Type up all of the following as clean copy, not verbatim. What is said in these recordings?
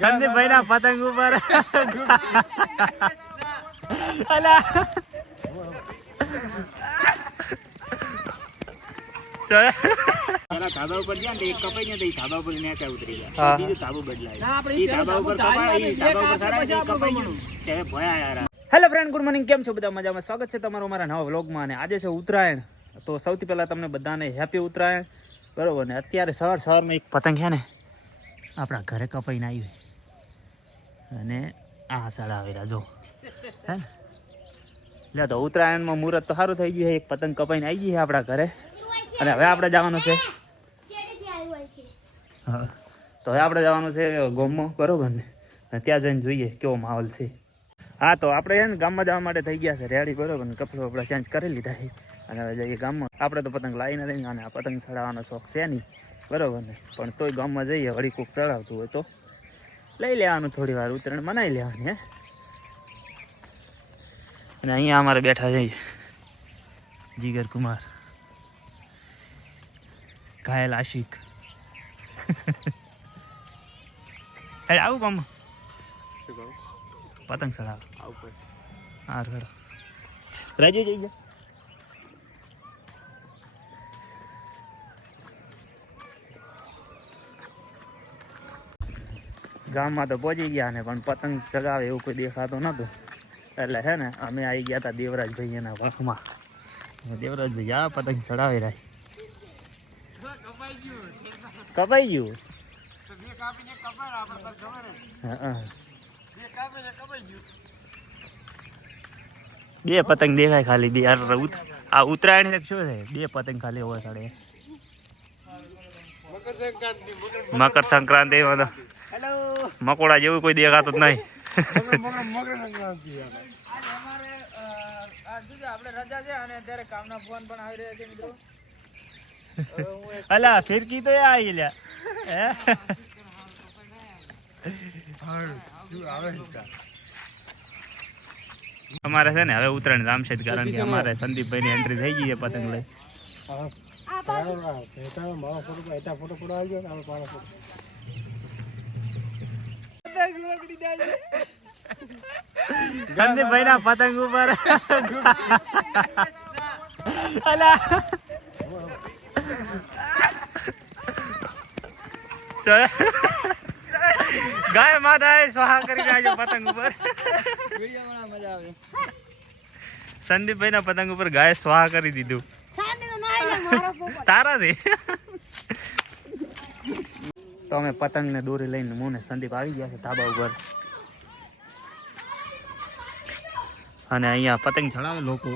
સંદીપભાઈ ના પતંગ ઉપર અલા ધાબા ઉપર ગયા ને એક કપાઈ ને ધાબા ઉપર નેચા ઉતરી ગયા બીજું ધાબુ બદલાય ધાબા ઉપર કપાઈ ધાબા ઉપર સારા કપાઈ ગયું ત્યારે ભયા યાર. Hello friend, good morning. કેમ છો બધા? મજામાં. સ્વાગત છે તમારું મારા નવા વ્લોગમાં. અને આજે છે ઉત્તરાયણ. તો સૌથી પહેલાં તમને બધાને હેપી ઉત્તરાયણ. બરોબર ને? અત્યારે સવારમાં એક પતંગ છે ને આપણા ઘરે કપાઈને આવી અને આ સાડા આવેલા જો હે એટલે તો ઉત્તરાયણમાં મુહૂર્ત તો સારું થઈ ગયું છે. એક પતંગ કપાઈને આવી ગઈ છે આપણા ઘરે અને હવે આપણે જવાનું છે તો હવે આપણે જવાનું છે ગામમાં. બરોબર ને? ત્યાં જઈને જોઈએ કેવો માહોલ છે. હા, તો આપણે છે ને ગામમાં જવા માટે થઈ ગયા છે રેડી. બરોબર ને? કપડું આપણે ચેન્જ કરી લીધા છે અને હવે જઈએ ગામમાં. આપણે તો પતંગ લાવીને રહીને અને આ પતંગ ચડાવવાનો શોખ છે નહીં. બરોબર ને? પણ તોય ગામમાં જઈએ, વળી કોક ચડાવતું હોય તો લઈ લેવાનું, થોડી વાર ઉત્તરાયણ મનાવી લેવાની. હે અને અહીંયા અમારે બેઠા છે જીગર કુમાર, ઘાયલ આશિક. આવું ગામમાં પતંગ ચડાવ હા રેડો રાજી જઈ ગયા. ગામમાં તો પહોંચી ગયા ને પણ પતંગ ચગાવે એવું કોઈ દેખાતું નહોતું. એટલે છે ને અમે આવી ગયા હતા દેવરાજભાઈ એના વખમાં. દેવરાજભાઈ આ પતંગ ચડાવી રહ્યા. કપાઈ ગયું બે પતંગ દેખાય ખાલી. બે આ ઉત્તરાયણ શું છે? બે પતંગ ખાલી હોય સાડે. મકર સંક્રાંતિ મકોડા જેવું કોઈ દેખાતું જ નહીં. અલા ફિરકી તો આવી લ્યા. અમારે છે ને હવે ઉત્તરાયણ રામ છે કારણ કે અમારે સંદીપભાઈ ની એન્ટ્રી થઈ ગઈ છે પતંગ લઈ. સંદીપભાઈ ના પતંગ ઉપર અલા ગાય માતા સ્વાહા કરી નાખજો પતંગ ઉપર. સંદીપભાઈ ના પતંગ ઉપર ગાય સ્વાહા કરી દીધું તારાથી. તો અમે પતંગ ને દોરી લઈને મુને સંદીપ આવી ગયા છે ધાબા ઉપર અને અહીંયા પતંગ ચડાવે લોકો.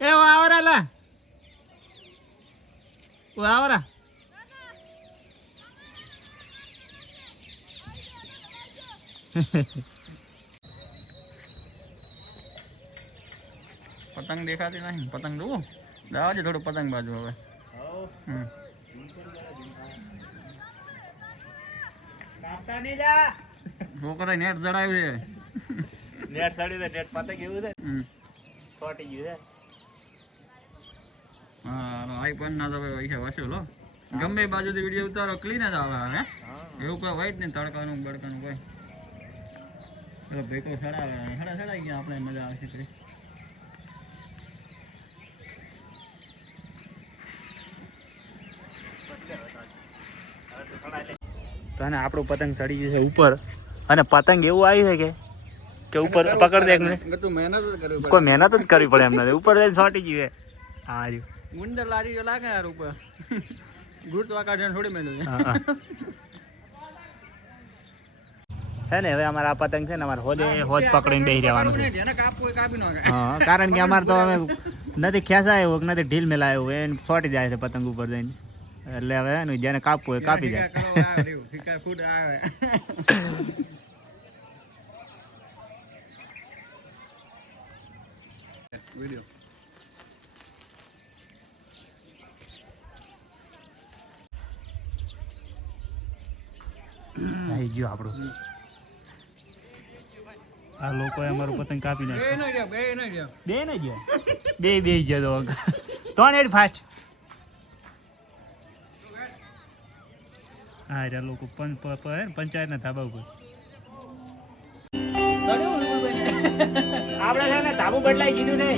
એ આવરા લા આવરા પતંગ દેખાતી નહીં. પતંગ જોવું દાવાજો થોડું પતંગ બાજુ. હવે છોકરા નેટ જડાવ્યું છે. નેટ ચડ્યું છે. નેટ પતંગ એવું છે ફાટી ગયું છે. હા આઈફોન ના તો પૈસા વસૂલ હો. ગમે બાજુથી વિડીયો ઉતારો ક્લીન જ આવે. હે એવું કોઈ હોય જ નહીં તડકાનું બડકાનું કોઈ. ભેગો સડાઈ ગયા આપણે મજા આવે છે. તો અને આપણું પતંગ ચડી ગયું છે ઉપર અને પતંગ એવું આવી છે કે ઉપર પકડ દે. કોઈ મહેનત જ કરવી પડે એમને. ઉપર જઈને છોટી ગયું. હા રહ્યું ગુંડર લારી લાગે યાર ઉપર. ગુરુત્વાકર્ષણ થોડી મેળવ્યું હે ને. હવે અમારા આ પતંગ છે ને અમારે હોજ પકડીને બેસી રહેવાનું છે. હા, કારણ કે અમારે તો અમે નથી ખેંચાય એવું નથી ઢીલ મેલાય એવું એને છોટી જાય છે પતંગ ઉપર જઈને. એટલે હવે જેને કાપવું હોય કાપી જાય. આવી ગયો આપણું. આ લોકોએ અમારું પતંગ કાપી નાખ્યું. બે ને ગયા બે ગયો તો ત્રણ એડ ફાસ્ટ હા રે લોકો પંચાયતના ધાબા ઉપર આપણે છે ને ધાબુ બદલાઈ કીધું ને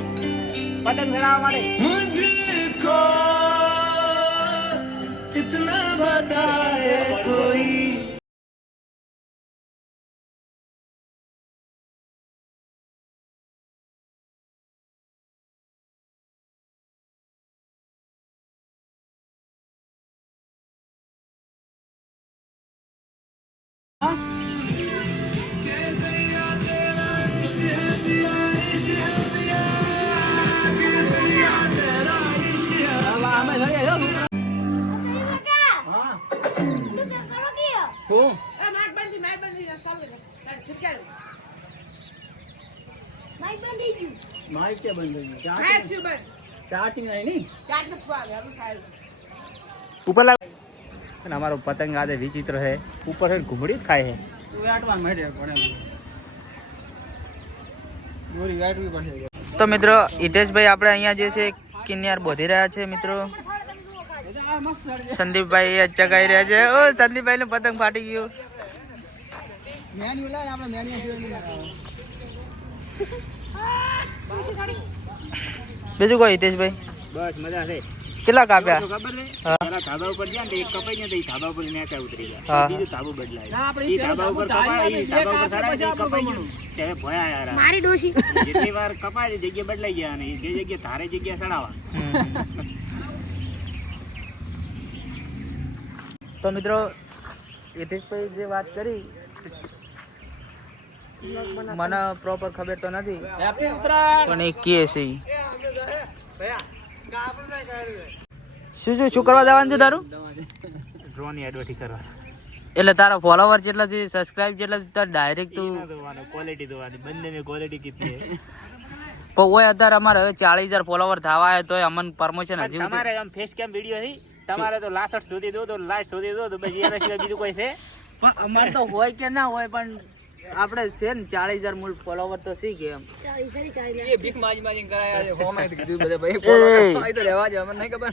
પતંગ ચડાવવા માટે કિતના બતાએ કોઈ ઉપર લાગ અમારો પતંગ આજે વિચિત્ર છે ઉપર છે ઘૂમડી ખાય છે તો મિત્રો હિતેશભાઈ આપણે અહીંયા જે છે કિન્યાર બોધી રહ્યા છે મિત્રો સંદીપભાઈ ચગાઈ રહ્યા છે ઓ સંદીપભાઈ નું પતંગ ફાટી ગયું બીજું કોઈ હિતેશભાઈ બસ મજા છે કેટલા કાપ્યા ખબર ને ધાબા ઉપર ગયા ને એક કપાઈ ને ધાબા ઉપર નેચા ઉતરી ગયા બીજું ધાબુ બદલાય ઈ ધાબા ઉપર કપાય ધાબા ઉપર સારા કપાઈ ગયું ત્યારે ભયા યાર મારી ડોશી જેટલી વાર કપાય જગ્યા બદલાઈ ગયા અને જે જગ્યા ધારે જગ્યા સડાવા તો મિત્રો હિતેશભાઈ જે વાત કરી મને પ્રોપર ખબર તો નથી પણ એ કે છે શું કરવા જવાનું છે તારું ડ્રોન એડવર્ટાઇઝ કરવા એટલે તારા ફોલોવર જેટલા છે સબસ્ક્રાઇબ જેટલા છે ડાયરેક્ટ તું ક્વોલિટી દોવાની બંને મે ક્વોલિટી કેટલી છે પણ ઓય અત્યારે અમારે 40,000 ફોલોવર થવા આય તોય અમન પ્રમોશન હજી તમારે આમ ફેસ કેમ વિડિયો છે તમારે તો લાસ્ટ સુધી દો તો લાસ્ટ સુધી દો તો પછી એના સિવાય બીજું કોઈ છે પણ અમાર તો હોય કે ના હોય પણ આપણે છે ને 40,000 મૂળ ફોલોવર તો સી કે એમ 40,000 એ ભીખ માજી કરાયા છે હોમાં કીધું બધે ભાઈ ફોલોવર તો રહેવા જો મને નહીં ખબર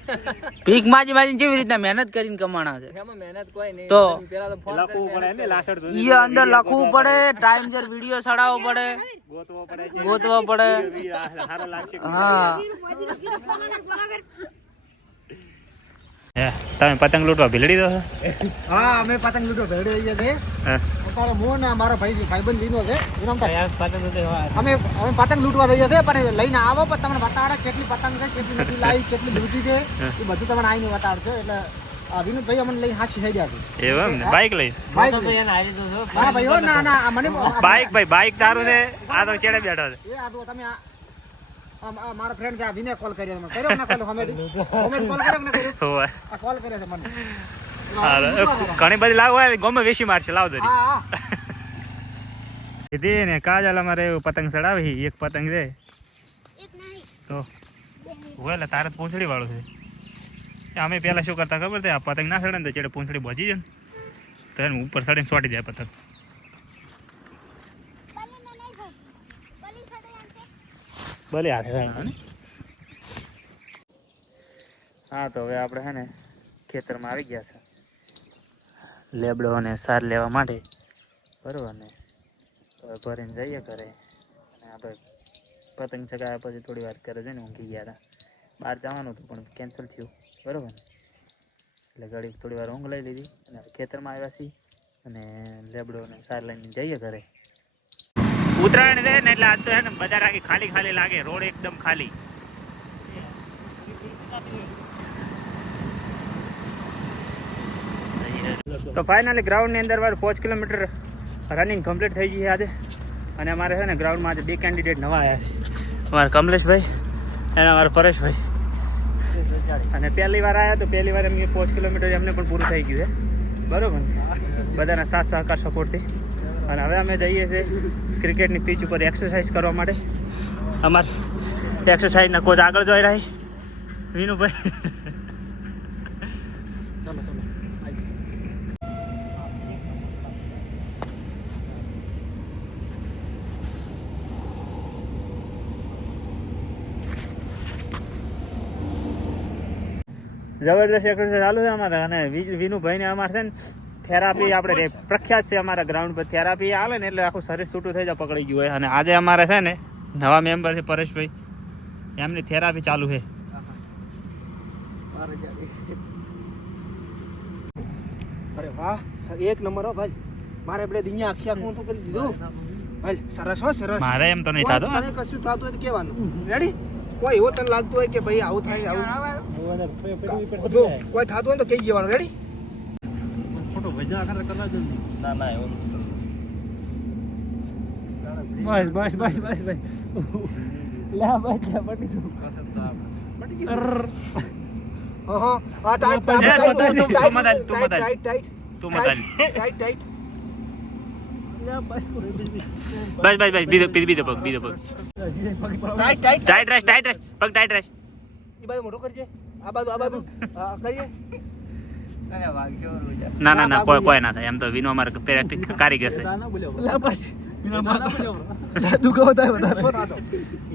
ભીખ માજી જેવી રીતના મહેનત કરીને કમાણા છે એમાં મહેનત કોઈ નહીં તો પેલા તો ફોન લખવું પડે ને લાસડ તો ઈ અંદર લખવું પડે ટાઈમ જર વિડિયો સડાવવો પડે ગોતવો પડે સારો લાગશે હા તમે પતંગ લૂટવા ભીલડી દો હા અમે પતંગ લૂટવા ભીલડી જઈએ છે અમારો મોન મારો ભાઈબંધ લીનો છે અમે પતંગ લૂટવા જઈએ છે પણ લઈને આવો પણ તમને બતાડે કેટલી પતંગ છે કેટલી નથી લાવી કેટલી લૂટી છે એ બધું તમને આવીને બતાડશે એટલે વિનોદભાઈ અમને લઈને હાથી થઈ ગયા છે એમ ને બાઈક લઈ બાઈક હા ભાઈ ઓ ના ના મને બાઈક તારું છે આ તો ચેડે બેઠો છે એ આ તો તમે મારો ફ્રેન્ડ છે વિને કોલ કર્યો મને કર્યો ના કર્યો અમે કોલ કર્યો ને કર્યો આ કોલ કર્યો છે મને ઘણી બધી લાવ હોય ગમે વેસી મારશે લાવ દરી હા દે ને કાજલ અમારે પતંગ ચડાવી એક પતંગ દે એક નહીં તો ઓલા તારે પૂંછડી વાળો છે અમે પેલા શું કરતા ખબર છે આ પતંગ ના ચડે ને તો ચડે પૂંછડી ભજી જાય ને તો એને ઉપર ચડીને સોટી જાય પતંગ ભલે હાથે ને હા તો હવે આપણે છે ને ખેતરમાં આવી ગયા છે લેબડો અને સાર લેવા માટે બરોબર ને હવે ભરીને જઈએ ઘરે અને આપણે પતંગ ચગાવ્યા પછી થોડી વાર ઘરે જઈને ઊંઘી ગયા હતા બહાર જવાનું હતું પણ કેન્સલ થયું બરોબર ને એટલે ઘડી થોડી વાર ઊંઘ લઈ લીધી અને ખેતરમાં આવ્યા છીએ અને લેબડો અને સાર લઈને જઈએ ઘરે ઉત્તરાયણ છે ને એટલે આજ તો હે ને બજાર આખી ખાલી ખાલી લાગે રોડ એકદમ ખાલી તો ફાઇનલી ગ્રાઉન્ડની અંદર મારે 5 કિલોમીટર રનિંગ કમ્પ્લીટ થઈ ગઈ છે આજે અને અમારે છે ને ગ્રાઉન્ડમાં આજે 2 કેન્ડિડેટ નવા આવ્યા છે અમારા કમલેશભાઈ અને અમારા પરેશભાઈ અને પહેલી વાર આવ્યા તો પહેલી વાર એમને 5 કિલોમીટર એમને પણ પૂરું થઈ ગયું છે બરાબર બધાના સાથ સહકાર સપોર્ટથી અને હવે અમે જઈએ છીએ ક્રિકેટની પીચ ઉપર એક્સરસાઇઝ કરવા માટે અમારે એક્સરસાઇઝના કોચ આગળ જોઈ રહ્યા વિનુભાઈ ચાલો ચાલો જબરદસ્ત એક્સરસાઇઝ ચાલુ છે અમારે અને વિનુભાઈને અમારે છે ને થેરાપી આપણે પ્રખ્યાત છે અમારા ગ્રાઉન્ડ પર. થેરાપી હાલે ને એટલે આખું શરીર છૂટું થઈ જાય, પકડી ગયું હોય. અને આજે અમારે છે ને નવા મેમ્બર છે પરેશભાઈ, એમની થેરાપી ચાલુ છે. અરે વાહ, એક નંબર હો ભાઈ. મારે આપણે દિયા આખી આખું તો કરી દીધું ભાઈ. સરસ હો, સરસ. મારે એમ તો નહીં થતું. તને કશું થતું હોય તો કહેવાનું. રેડી? કોઈ એવો તને લાગતું હોય કે ભાઈ આવું થાય, આવું જો કોઈ થતું હોય તો કહી દેવાનું. રેડી? ફોટો ભેજા આખા કરવા દે. ના ના એવું બસ બસ બસ બસ બસ લે બસ લે પટી ગયું. પટી ગયું. ઓહો આ ટાઈટ ટાઈટ ટાઈટ તું મત આલ. ટાઈટ ટાઈટ બસ બસ બસ બીજો બીજો પગ, બીજો પગ. ટાઈટ ટાઈટ ટાઈટ રેસ, ટાઈટ રેસ, પગ ટાઈટ રેસ. એ બાજુ મોટો કરજે. આ બાજુ કરીએ. ના ના ના, કોઈ ના થાય. એમ તો વિનો અમારે કારીગર છે. બસ દુખાવો થાય વધારે. શું થતો?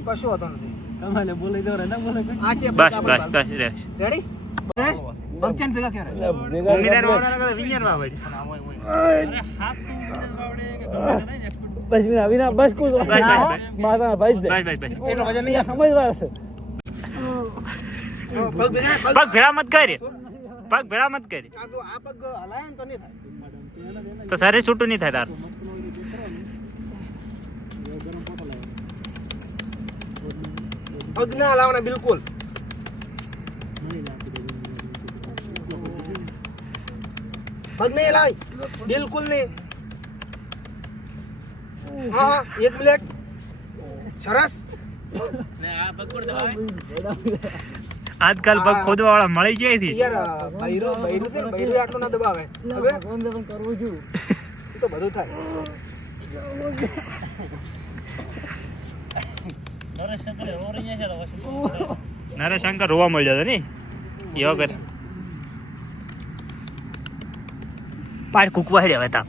કશું હતો નથી. તમારે બોલાઈ દો રે, ના બોલે. આ છે બસ બસ બસ રેસ. રેડી? ફંક્શન ભેગા કરે. ઉમીદાર વાળા કરે વિન્યર માં ભાઈ. અરે હાથ તો ઉમીદાર વાવડે કે ગમે નહીં એક્સપર્ટ. બસ વિના બસ કુ મારા ભાઈ બસ બસ બસ. એનો વજન નહીં સમજવા છે. પગ ભેળા મત કર, પગ ભેળા મત કર. આ પગ હલાય ને તો નહીં થાય. તો શરીર છૂટું નહીં થાય તારું. પગ ના હલાવવાના બિલકુલ. પગ નહીં હલાય બિલકુલ નહીં. હા હા, એક મિનિટ. સરસ. આજકાલ પગ ખોદવા વાળા મળી જાય છે યાર. બૈરું છે ને, બૈરું આટલો ના દબાવે. હવે કરવું છું તો બધું થાય. નરેશ શંકર રોવા મળ્યો હતો ને એવો કરે. પાડ કૂકવા હેડે હવે તા.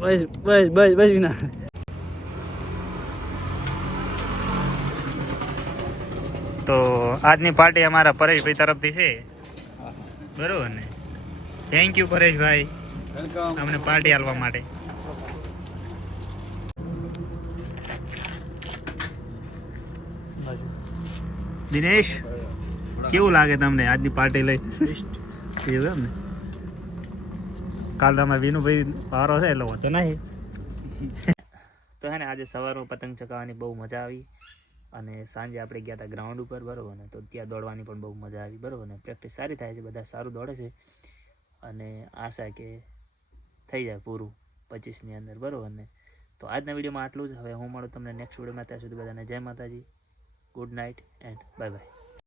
બસ બસ બસ બસ વિના. તો આજની પાર્ટી અમારા પરેશભાઈ તરફથી છે, બરોબર ને? થેન્ક યુ પરેશભાઈ, અમને પાર્ટી આપવા માટે. દિનેશ, કેવું લાગે તમને આજની પાર્ટી લઈ? એવું એમ ને? કાલ તમારે વિનુભાઈ વારો છે એટલે વાંધો નહીં. તો હે ને આજે સવારમાં પતંગ ચગાવવાની બહુ મજા આવી. અને સાંજે આપણે ગયા હતા ગ્રાઉન્ડ ઉપર, બરાબર ને? તો ત્યાં દોડવાની પણ બહુ મજા આવી, બરાબર ને? પ્રેક્ટિસ સારી થાય છે, બધા સારું દોડે છે. અને આશા કે થઈ જાય પૂરું 25ની અંદર, બરાબર ને? તો આજના વિડીયોમાં આટલું જ. હવે હું મળું તમને નેક્સ્ટ વિડીયોમાં. ત્યાં સુધી બધાને જય માતાજી, good night and bye bye.